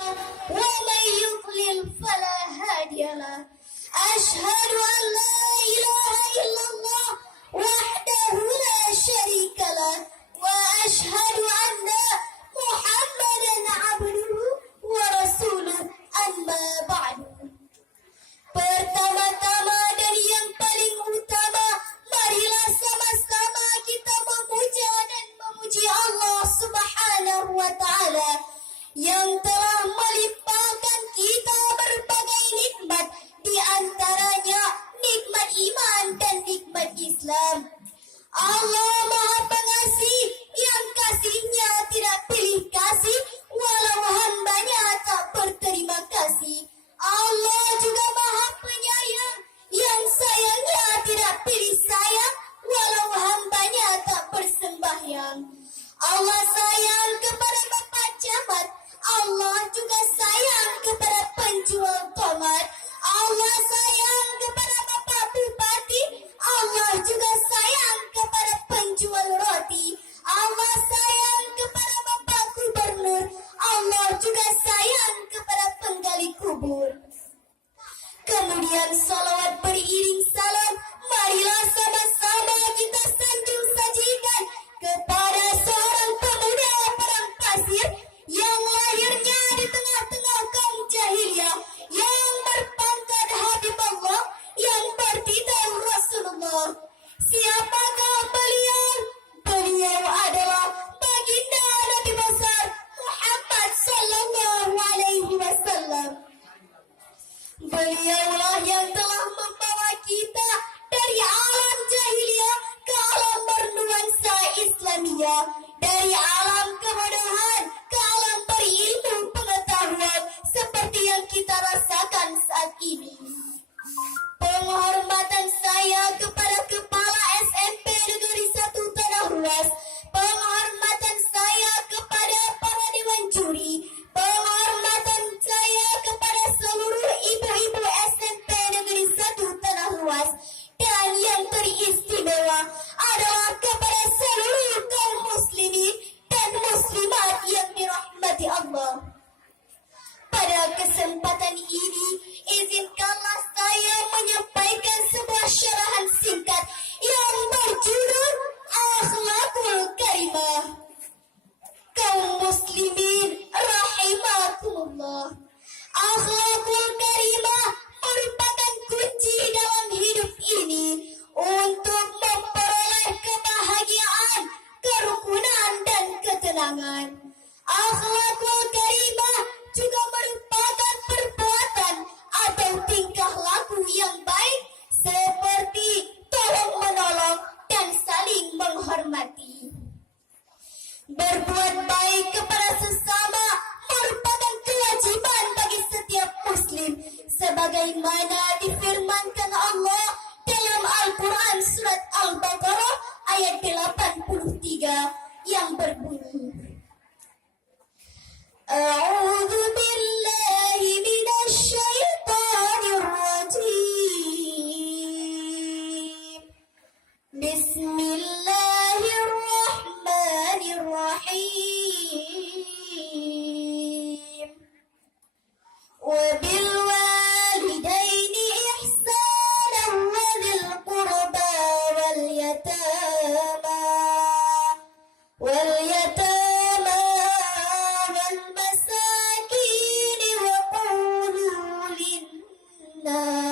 ومن يضلل فلا هادي له. أشهد أن لا إله إلا الله وحده لا شريك له وأشهد أن محمدا عبده ورسوله. أما بعد. Pertama-tama dari yang paling utama, marilah sama-sama kita memuja dan memuji Allah Subhanahu wa Ta'ala yang telah melimpahkan kita berbagai nikmat, di antaranya nikmat iman dan nikmat Islam. Allah Maha Pengasih yang kasihnya tidak pilih kasih walau hambanya tak berterima kasih. Allah juga Maha Penyayang yang sayangnya tidak pilih sayang walau hambanya tak bersembahyang. Allah sayang kepada Bapak Camat, Allah juga sayang kepada penjual tomat. Allah sayang kepada Bapak Bupati, Allah juga sayang kepada penjual roti. Allah sayang kepada Bapak Gubernur, Allah juga sayang kepada penggali kubur. Kemudian salawat beriring salam, marilah sama-sama kita sanjung sajikan kepada seorang pemuda perang pasir yang lahirnya di tengah-tengah kaum jahiliyah, yang berpangkat Habibullah, yang bertitel Rasulullah. Siapakah beliau? Beliau adalah baginda Nabi besar Muhammad sallallahu alaihi wasallam. Beliaulah yang telah membawa kita dari alam jahiliyah ke alam bernuansa Islamiyah, dari alam kebodohan ke alam berilmu pengetahuan seperti yang kita rasakan saat ini. Penghormatan saya kepada Kepala SMP Negeri 1 Tanah Huas, penghormatan saya kepada para dewan juri, penghormatan saya kepada seluruh ibu-ibu SMP Negeri 1 Tanah Huas, dan yang teristimewa adalah kepada seluruh kaum muslimin dan muslimat yang dirahmati Allah. Pada kesempatan ini, izinkanlah saya menyampaikan sebuah syarahan singkat yang berjudul Akhlakul Karimah. Kaum muslimin rahimakumullah, akhlakul karimah merupakan kunci dalam hidup ini untuk memperoleh kebahagiaan, kerukunan dan ketenangan. Akhlakul karimah juga merupakan perbuatan atau tingkah laku yang baik seperti tolong menolong dan saling menghormati. Berbuat baik kepada sesama merupakan kewajiban bagi setiap muslim, sebagaimana difirmankan Allah dalam Al-Quran surat Al-Baqarah ayat 83 yang berbunyi, A'udzu billahi minasy syaithanir rajim. Bismillahirrahmanirrahim. Wa bil walidaini ihsanan wa dhil qurba wal yatama wal masakin wa qulu lin-nas